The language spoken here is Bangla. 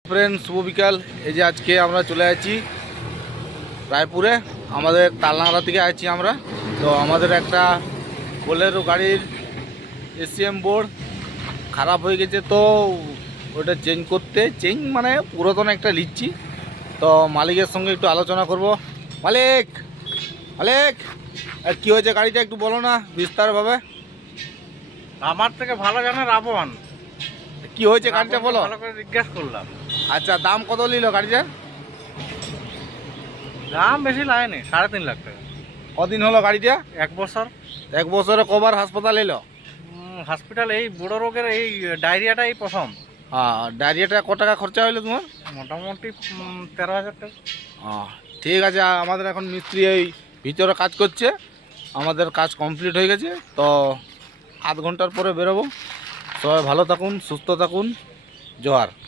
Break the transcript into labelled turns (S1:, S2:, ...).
S1: ফ্রেন্ড, শুভ বিকাল। এই যে আজকে আমরা চলে যাচ্ছি রায়পুরে, আমাদের তালনাগড়া থেকে আছি আমরা। তো আমাদের একটা বোলেরো গাড়ির এসিএম বোর্ড খারাপ হয়ে গেছে, তো ওটা চেঞ্জ মানে পুরাতন একটা নিচ্ছি। তো মালিকের সঙ্গে একটু আলোচনা করব। মালিক মালিক আর কী হয়েছে গাড়িটা একটু বলো না বিস্তারভাবে।
S2: আমার থেকে ভালো জানে রাবণ।
S1: কি হয়েছে গাড়িটা বলো।
S2: ভালো করে জিজ্ঞাসা করলাম।
S1: আচ্ছা, দাম কত নিল গাড়িটার?
S2: দাম বেশি লাগেনি, 3.5 লাখ টাকা।
S1: কদিন হলো গাড়িটা?
S2: 1 বছর।
S1: 1 বছরে কবার হাসপাতাল এলো?
S2: হসপিটাল এই বুড়ো রোগের এই ডায়রিয়াটা এই প্রথম।
S1: ডায়রিয়াটা কত টাকা খরচা হইলো তোমার?
S2: মোটামুটি 13,000 টাকা।
S1: ঠিক আছে, আমাদের এখন মিস্ত্রি এই ভিতরে কাজ করছে, আমাদের কাজ কমপ্লিট হয়ে গেছে। তো আধ ঘন্টার পরে বেরোবো। সবাই ভালো থাকুন, সুস্থ থাকুন। জোহার।